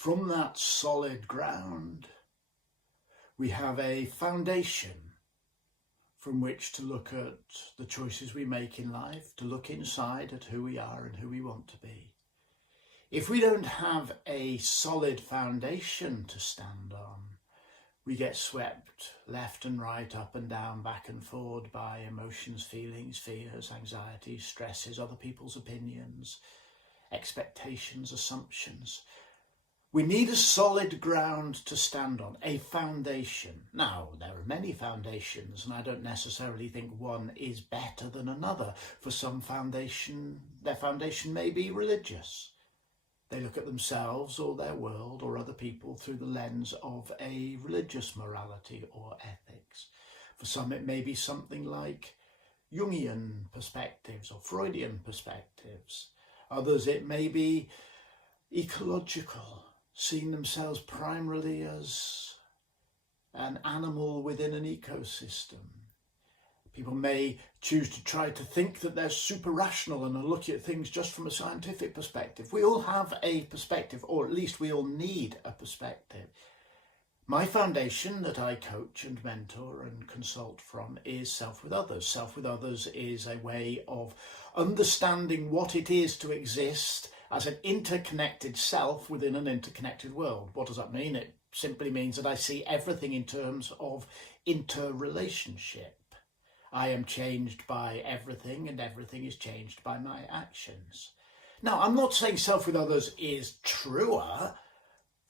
From that solid ground, we have a foundation from which to look at the choices we make in life, to look inside at who we are and who we want to be. If we don't have a solid foundation to stand on, we get swept left and right, up and down, back and forward by emotions, feelings, fears, anxieties, stresses, other people's opinions, expectations, assumptions. We need a solid ground to stand on, a foundation. Now, there are many foundations, and I don't necessarily think one is better than another. For some their foundation may be religious. They look at themselves or their world or other people through the lens of a religious morality or ethics. For some, it may be something like Jungian perspectives or Freudian perspectives. Others, it may be ecological, seeing themselves primarily as an animal within an ecosystem. People may choose to try to think that they're super rational and are looking at things just from a scientific perspective. We all have a perspective, or at least we all need a perspective. My foundation that I coach and mentor and consult from is Self with Others. Self with Others is a way of understanding what it is to exist as an interconnected self within an interconnected world. What does that mean? It simply means that I see everything in terms of interrelationship. I am changed by everything, and everything is changed by my actions. Now, I'm not saying Self with Others is truer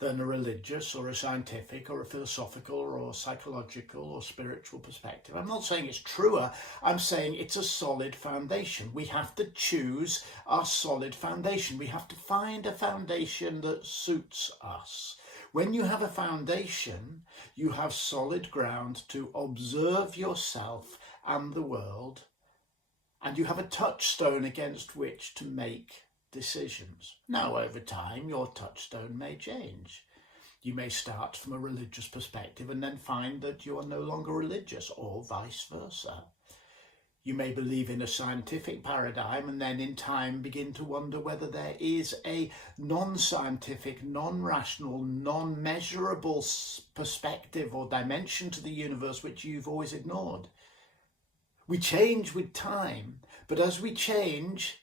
than a religious or a scientific or a philosophical or psychological or spiritual perspective. I'm not saying it's truer. I'm saying it's a solid foundation. We have to choose our solid foundation. We have to find a foundation that suits us. When you have a foundation, you have solid ground to observe yourself and the world, and you have a touchstone against which to make decisions. Now, over time, your touchstone may change. You may start from a religious perspective and then find that you are no longer religious, or vice versa. You may believe in a scientific paradigm and then in time begin to wonder whether there is a non-scientific, non-rational, non-measurable perspective or dimension to the universe which you've always ignored. We change with time, but as we change,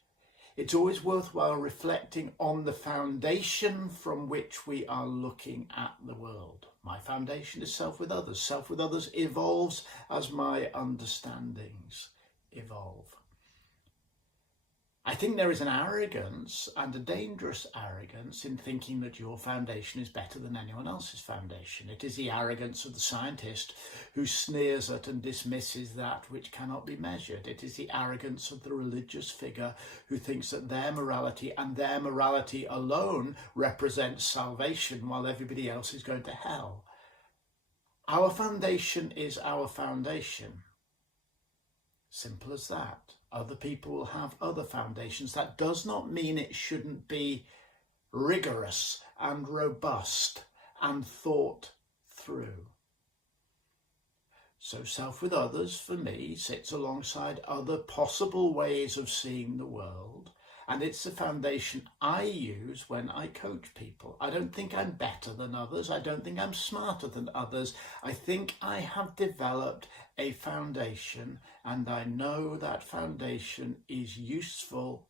it's always worthwhile reflecting on the foundation from which we are looking at the world. My foundation is Self with Others. Self with Others evolves as my understandings evolve. I think there is an arrogance, and a dangerous arrogance, in thinking that your foundation is better than anyone else's foundation. It is the arrogance of the scientist who sneers at and dismisses that which cannot be measured. It is the arrogance of the religious figure who thinks that their morality and their morality alone represents salvation while everybody else is going to hell. Our foundation is our foundation. Simple as that. Other people will have other foundations. That does not mean it shouldn't be rigorous and robust and thought through. So Self with Others, for me, sits alongside other possible ways of seeing the world, and it's the foundation I use when I coach people. I don't think I'm better than others. I don't think I'm smarter than others. I think I have developed a foundation, and I know that foundation is useful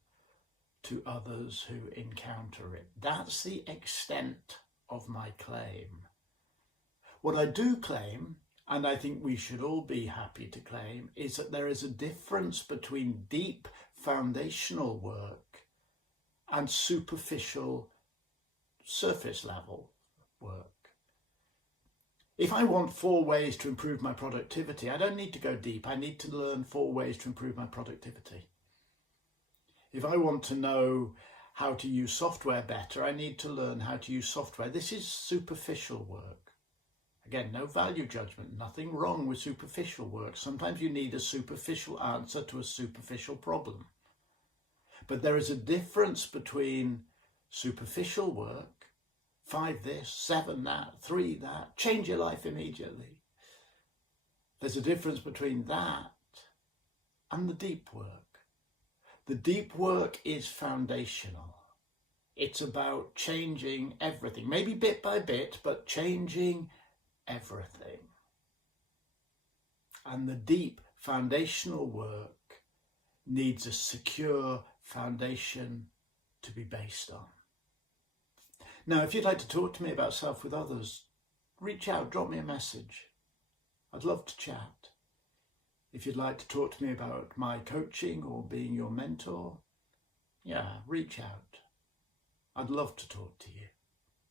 to others who encounter it. That's the extent of my claim. What I do claim, and I think we should all be happy to claim, is that there is a difference between deep foundational work and superficial surface level work. If I want 4 ways to improve my productivity, I don't need to go deep. I need to learn 4 ways to improve my productivity. If I want to know how to use software better, I need to learn how to use software. This is superficial work. Again, no value judgment, nothing wrong with superficial work. Sometimes you need a superficial answer to a superficial problem. But there is a difference between superficial work, 5 this, 7 that, 3 that, change your life immediately. There's a difference between that and the deep work. The deep work is foundational. It's about changing everything, maybe bit by bit, but changing everything. And the deep foundational work needs a secure foundation to be based on. Now, if you'd like to talk to me about self with others, reach out, drop me a message. I'd love to chat. If you'd like to talk to me about my coaching or being your mentor, reach out. I'd love to talk to you.